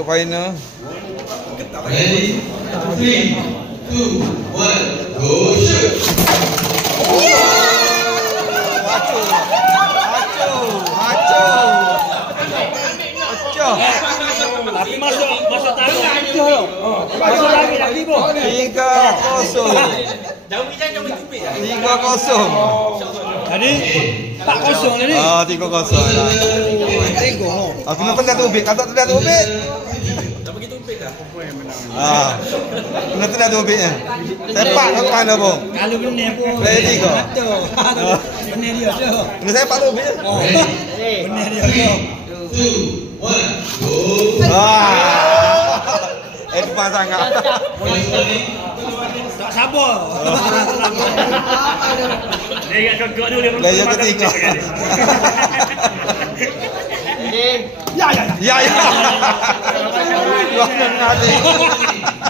untuk final. Ready? 3, 2, 1, go shoot! Tapi masuk tangan hancur. Masuk lagi bos. 3-0. 3-0. Jadi 4-0 tadi. 3-0. Kenapa tak ubik? Kata tak ada ubik. Tak begitu ubik dah. Kenapa tak ada ubiknya? Sepak nak mana bang? Kalau benar pun. Play 3. Benar dia tu. Ini sepak tak ubik. Benar dia tu. 2, 1, go! Depan sangat. Tak sabar. Dia ingat kau dulu. Player ketiga. Ya. Ya.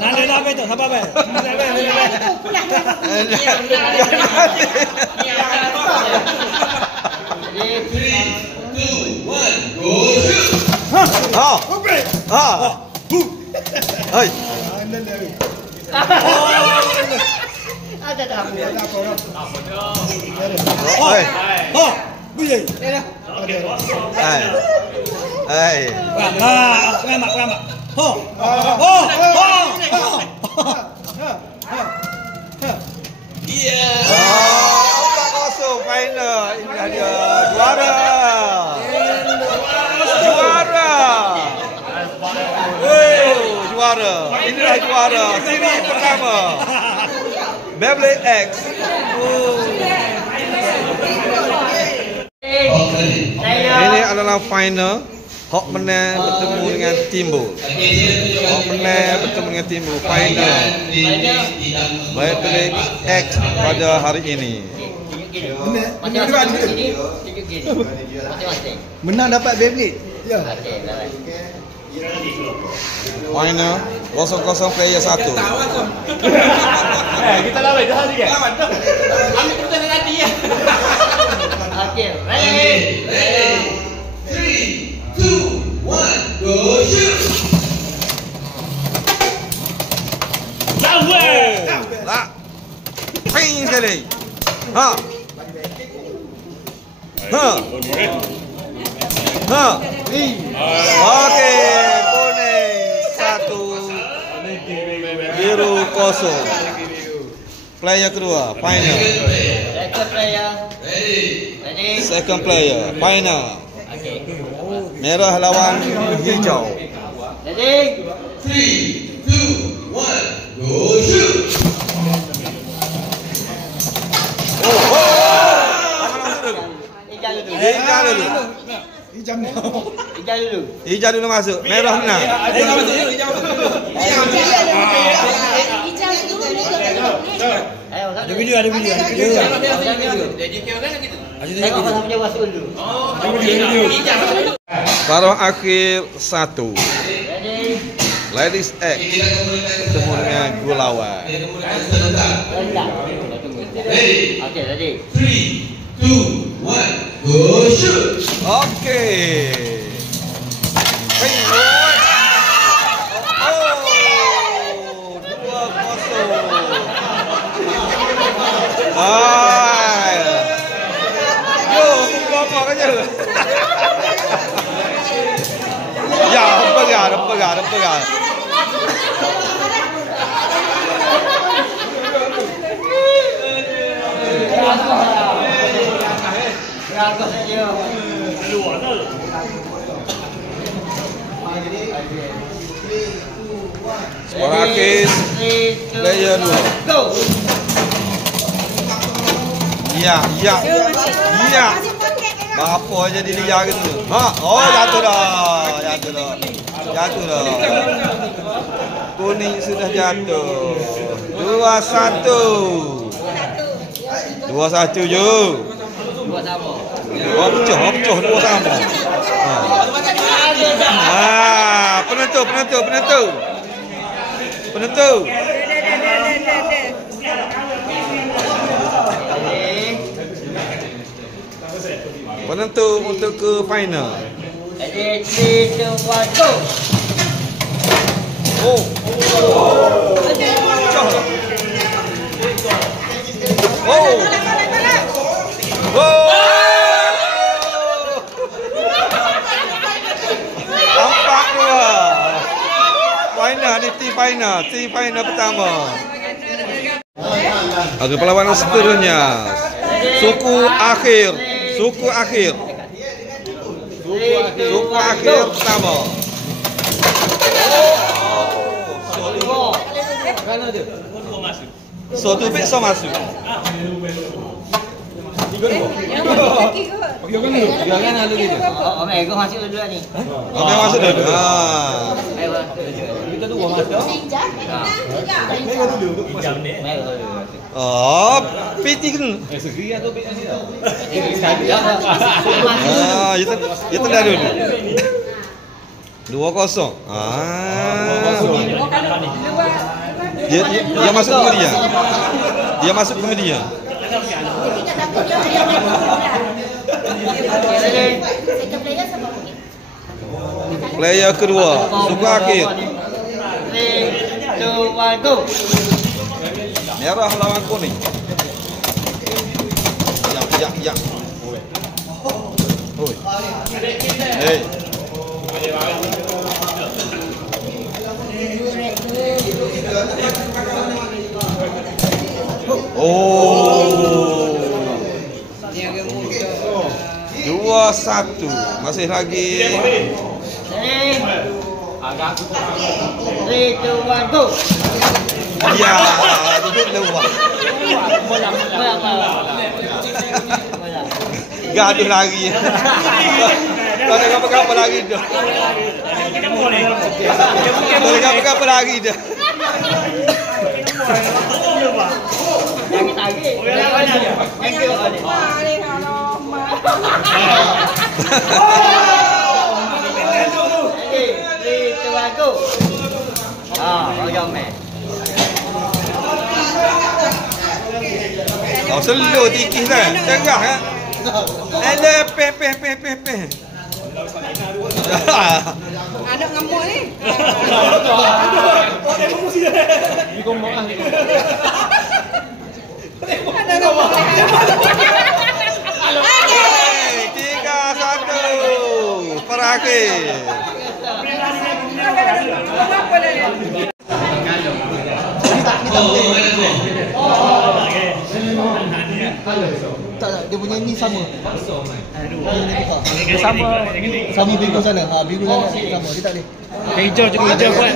Nanda dah apa itu? Sabar baik. Hai. Ada dah. Boleh. Hai. Selamat. Yeah! 4-0 final. Inilah dia juara. Juara. Inilah juara siri pertama. Beyblade X. Ini adalah final. Hok menang bertemu dengan Timbul. Hok menang bertemu dengan Timbul. Final Beyblade X pada hari ini. Menang dapat Beyblade. Ya. Final 0-0 player 1. Kita lawan dah hari kan? Ambil pertandingan nanti ya. Okey. Ready? 3, 2, 1, go shoot! Lah. Ping sekali. Ha. Okey, kuning 1, biru 0. Player kedua, final. Second player. Ready? Second player, final. Merah lawan hijau. Ready? 3, 2, 1, go shoot! Hijau dulu masuk. Merah menang. Ada video. Paruh akhir 1. Ladies X bertemu dengan Gulawan. Ready? Okey, ready. 3, 2, 1, go shoot! Okey. Ping. Yo, apa aja. Ya, pegang. Skor akhir player 2. Ya. Apa aja dia gitu. Jatuh dah. Kuning sudah jatuh. 2-1 je. Pecah 2 sama. Penentu. Penentu untuk ke final. Ready? 3, 2, 1, go! final ni tim final pertama. Okey, perlawanan seterusnya. Suku akhir pertama. So tu so masuk. Omeg masuk dulu ni. Omeg masuk dulu. Kita dua masuk. Oh, piti kan. Segi atau piti ni tak? Itu dah dulu. 2-0. Dia masuk kemudian. Player kedua, suku akhir. 3, 2, 1, go. Merah lawan kuning. Ya. Oi. Hey. Oh. 2-1. Masih lagi. 3, 2, 1, go. Ya, duduk luar. Gaduh lagi. Tak ada apa-apa lagi dah. Tak ada apa-apa lagi dah. Oh, selalu dikis dah. Tengah kan. Ada peh. Anak ngamuk ni. Ni komok ah. Anak ngamuk. 3-1. Terakhir. Apa dah ni? Tak, dia punya ni sama. Dia sama biru sana. Biru sana sama. Dia tak boleh. Hijau cukup hijau kan.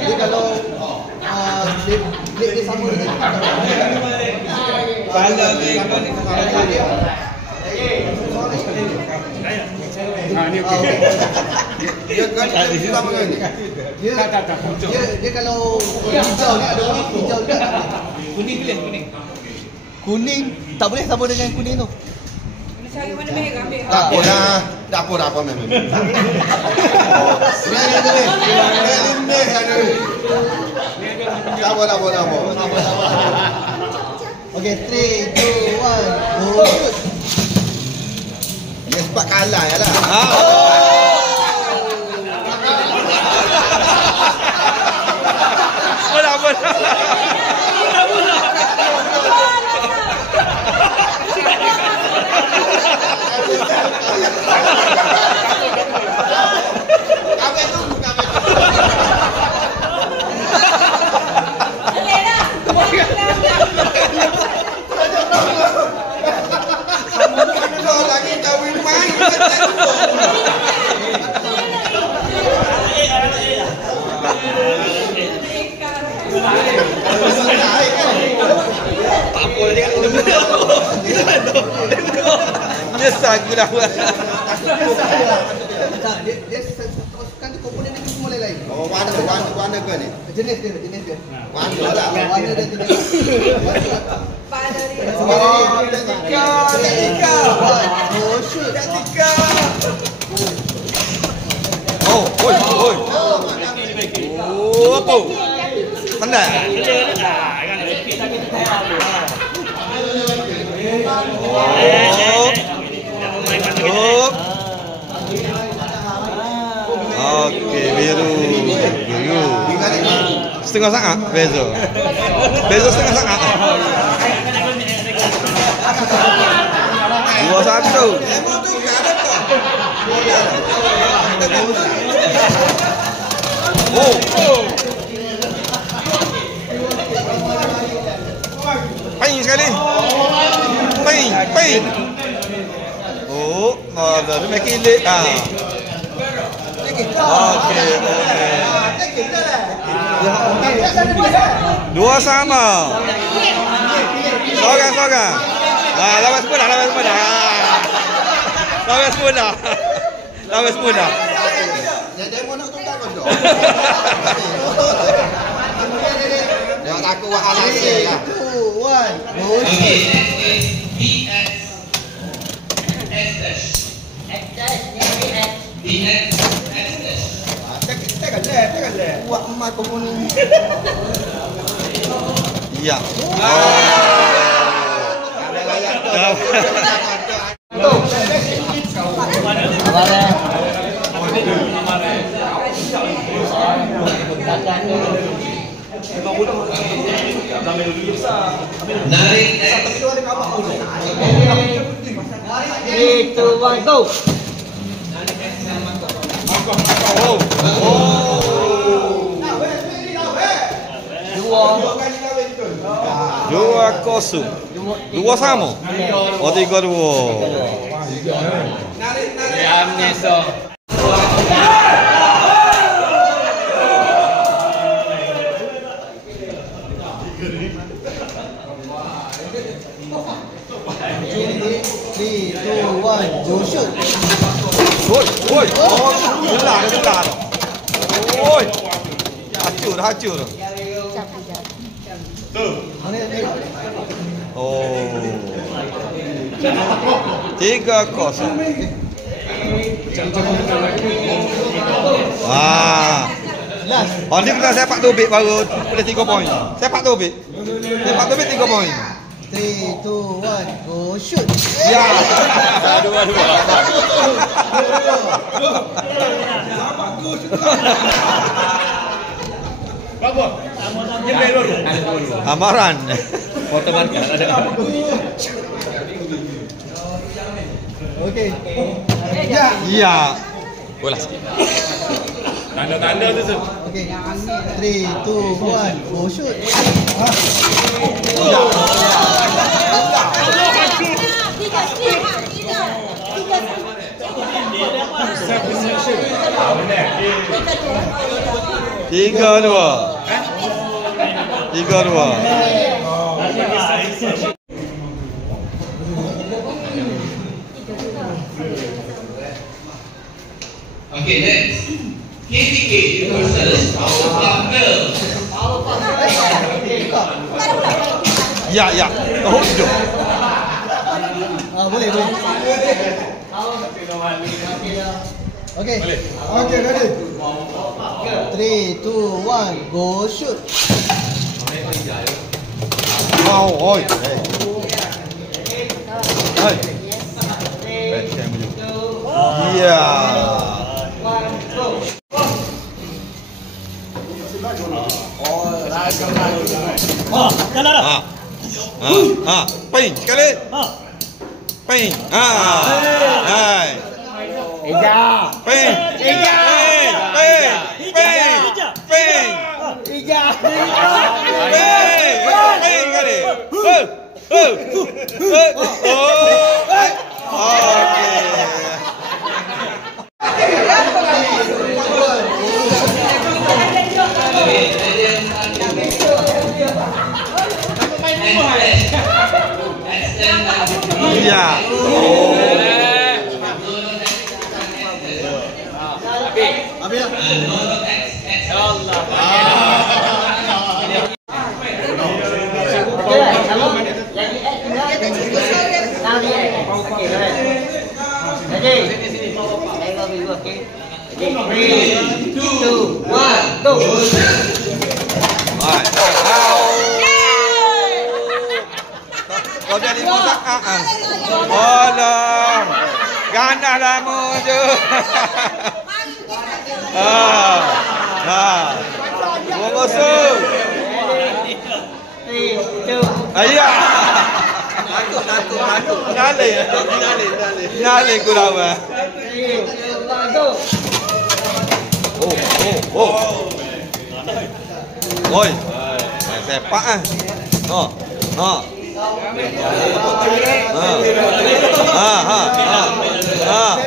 Dia kalau dia sama dengan dia kalau hijau ni ada orang hijau juga. Kuning tak boleh sama dengan kuning tu. Cari mana merah ambil. Tak apa memang. Tak apa. Okey, 3, 2, 1, go. Dia sebab kalah je lah. Lagi kahwin main. Dia sagu dah. Dia kan komponen dia semua lain-lain. Oh, warna ke ni? Jenis dia. Warna lah. Warna dan jenis. Pada dia. Teknika. Oh shoot. Oh, oi. Oh, apa? Pandai. Oh. Okey, biru. Setengah sangat beza. Setengah sangat. 2-1. Pain sekali. Pain. Oh, ada dia main kilik. Okey. Dua sama. Sorang. Lawan semua dah. Lawan semua dah. Dia mau nak tukar kau tu. Jangan aku buat hasil lah. 2, 1, go. Buat emas kau pun. Ya. Narik next. 3, 2, 1, go. Dua kosong. Dua sama. Oh, 3-2. Three, two, one, go shoot. Oi. Oh, gelar. Oi. Hancur. Oh. 3-0. Oh, ni kena sepak tubik baru boleh 3 poin. Sepak tubik 3 poin. 3, 2, 1, go shoot. Ya. Amaran. Foto markah ada. Okey. Ya. Bola sikit. Tanda tu. Okey. 3, 2, 1, go shoot. Tiga dua. Okay, next. KTK versus Powerpuff Girls. Ya. Oh, jom. Boleh. Okey. Okey, ready. 3, 2, 1, go shoot. Mau, oi. Ya. Pain sekali. Pain. Hai. Pain. Ya. Kau jadi masak Alah. Ganas lama je. Dua kosong. Ayah. Takut. Nalih ku lawan. Oh. Oh. Oi. Sepak ah. Ha. Ha. Ha. Ha. Ha. Ha.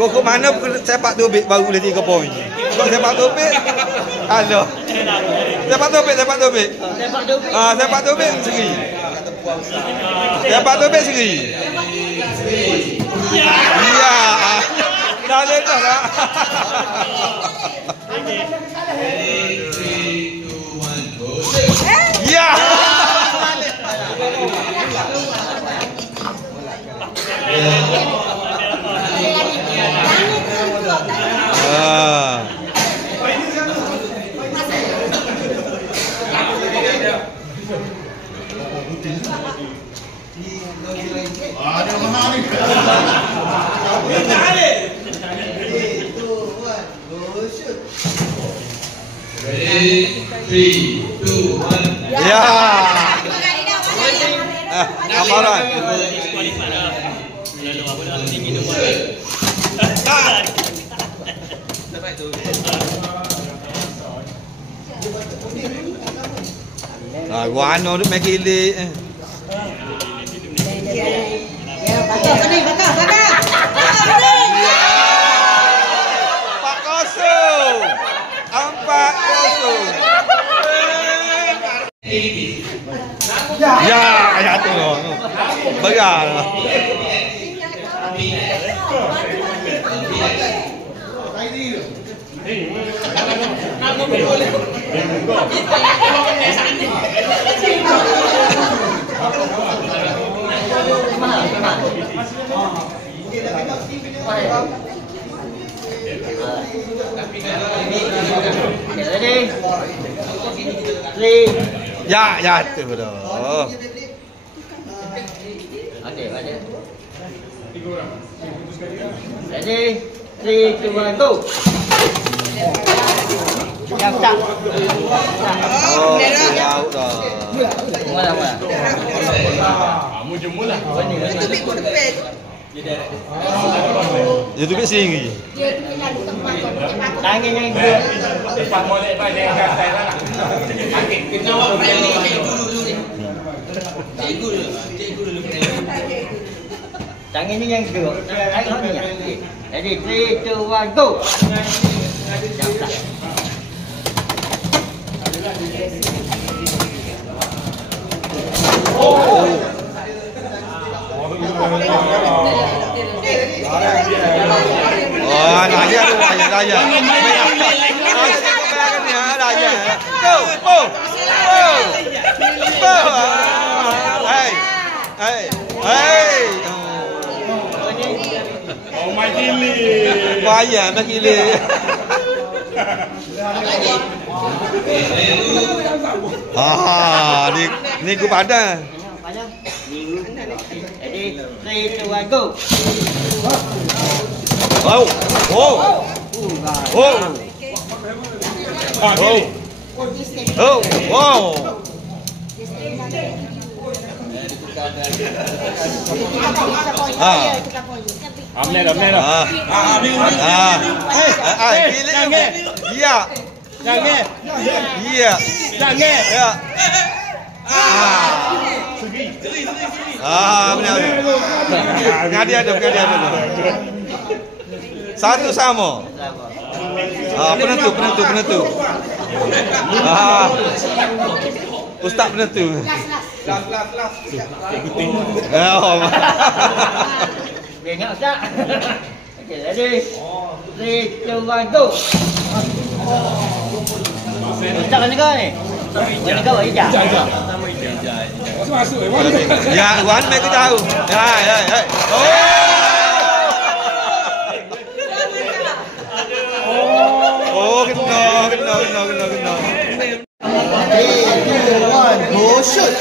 Kok mana sepak tubik baru boleh 3 poin. Kok sepak tubik? Halo. Sepak tubik. Sepak tubik segi. Sepak tubik segi. Ya. Dah le dah lah. Ya. Dia mahal ni. Ready? 3, 2, 1. Ya. Amalan. Gua anu duk main kilik. Bakar sini, bakar. 4-0. Ya tu. Begal. Ready? 3. Ya tu dah. Okey. Ready? 3, 2, 1, go. Yang tak. Oh, jauh dah. Mana? Dia tu sini. Tangan yang dua. Tangan ni yang dua. Tangan ni yang. Ready? 3, 2, 1, go. Yang tak. Oh, raya tu raya. Raya. Go. Hey. Oh my gili. Bahaya nak gila. Ni ku padan. Ready? 3, 2, 1, go. Oh. Wow. Amne dah. Ya. Jangan. Ya. Jangan. Ya. Benar. Ngadi ada. Satu sama. Penentu. Ustaz penentu. Kelas. Dia ingat Ustaz. Okey, ready? 3, 2, 1, go. Ustaz mana kau ni? Mana kau Ija? Ya, Wan mai ke tahu. Hai. Oh, kena. 3, 2, 1, go shoot.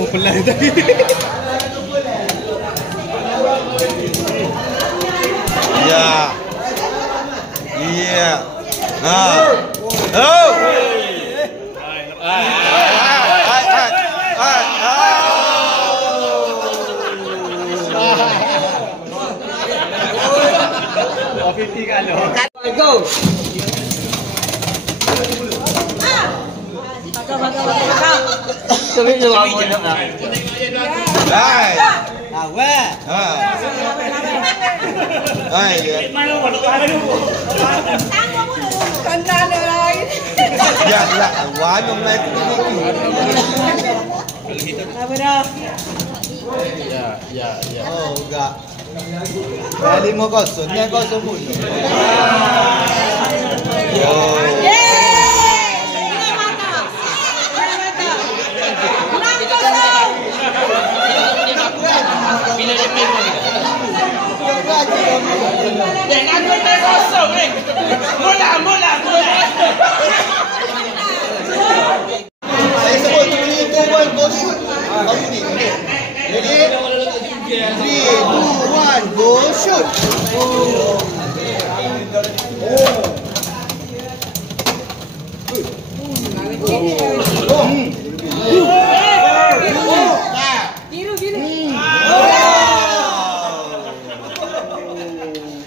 Oh, pelan tadi. Ya. Oh. Oh, 50 kalau. Go. Bakar. Tunggu dulu aku nak. Hai. Awal. Ha. Hai. Kena ada lain. Ya, warna merah tu. Apa dah? Oh, enggak. 5-0, ni 0 pun. Bila dia main ni. Jangan main kosong ni. Mula. Saya sebut 3, 2, 1, go shoot. Baru ni. Ready? 3, 2, 1, go shoot. Biru.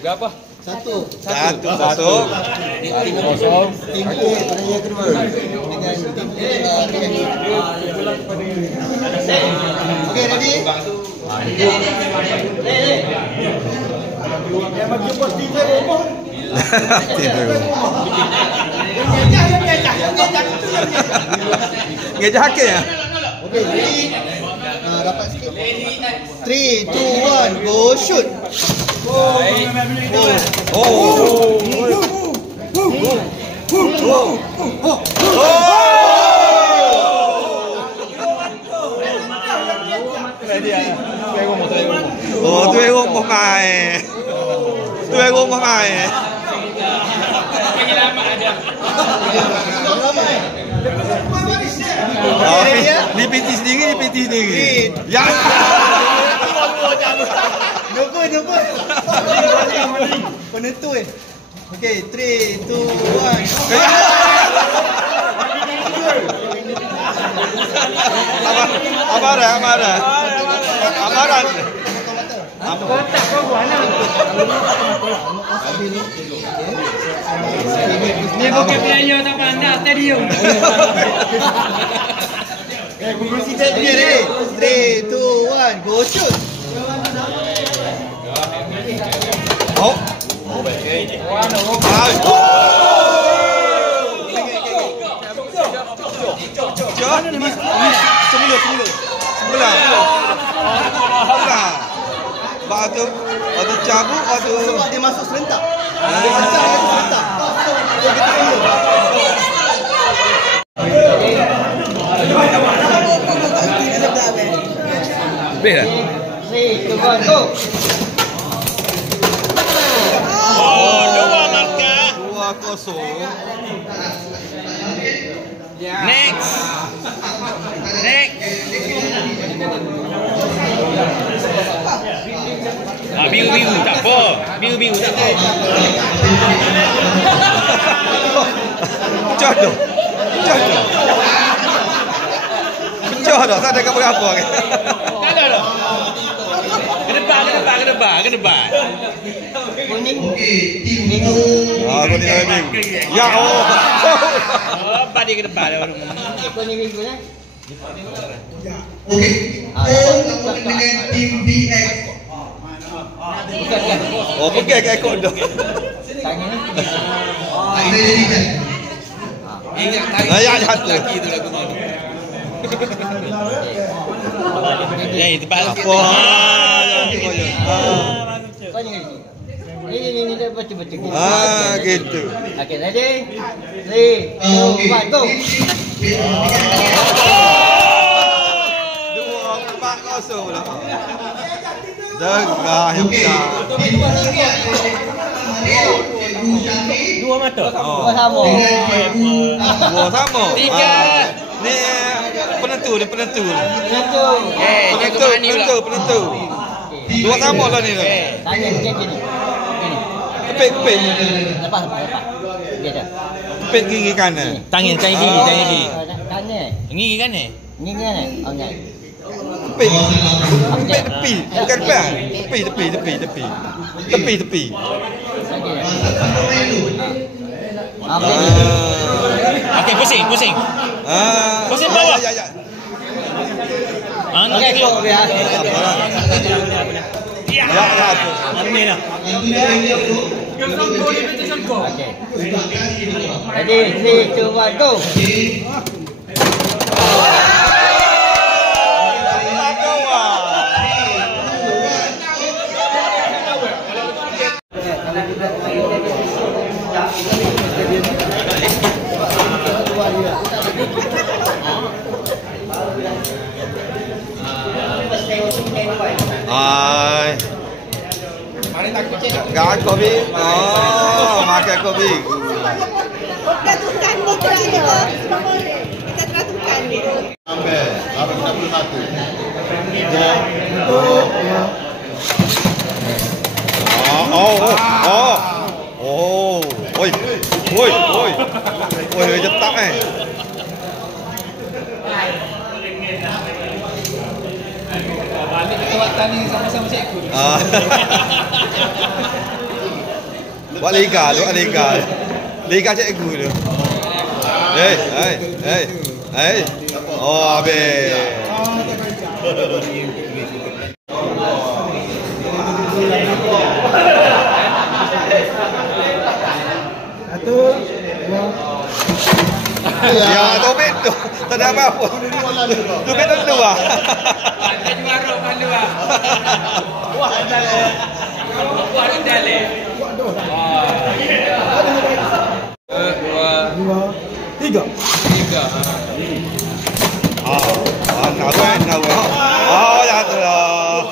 Berapa? Satu. Satu. Kosong. Tim A pertandingan kedua. Dengan tim Okey, ready? Ngejak hakil ya? Okey, ready? Dapat sikit. 3, 2, 1, go shoot. Oh, tu ego mau main. Tu ego mau main. Oh, dipiti sendiri. Ya. Nombor. Penentu Okey, 3, 2, 1. Amaran. Ni bukan player tak pandai stadium. Okey, ready? 3, 2, 1, go shoot. Oh. Semula. Batu cabut atau Sebab dia masuk serentak. Dia masuk serentak. Best tak? 3, 2, 1, go. Oh, 2 markah. 2-0. Next. Biru tak apa. Biru tak apa. Pecah dah. Tak ada apa-apa. Tak ada dah. Ke depan. Kuning. Aku tinggal biru. Ya Allah. Apa dia ke depan dah. Kuning minggu lah. Okey. Dengan tim BX. Oh, pergi ke ekor dah. Tangan ni. Ya, satu. Yang tepat. Apa? Kau ni. Ini dah betul-betul. Gitu. Okey, ready? 3, 2, 1, go. 2-4-0 pula. Degah yang besar. Dua mata. Dua sama. Dua sama. 3. Ni penentu. Satu. Penentu. Dua sama lah ni. Tangan macam ni. Kepit. Lepas. Dia dah. Kepit kiri kanan. Tangan kiri. Tangan. Ini kan ni? Ni kan? Okey. Tepi. Tepi. Bukan depan. Tepi. Okey. Okey, pusing. Pusing bawah. Ya. Okey, keluar dia. Ya. Amin lah. Okey. Ready, 3, 2, 1, go. Ai. Gak kopi. Oh, makan kopi. Kita tukar ni kita kita tukar ni. Sampai 81. Oi, cetak Balik kita buat tani sama-sama cikgu. Buat liga. Liga cikgu tu. Hei. Oh, habis. Ya, Tobit tu. Tak ada apa-apa. Tobit tu dua. Ada juara malu ah. Wah, ada le. Wah, ada le. Dua, tiga. Nak. Oh, ya tu lah.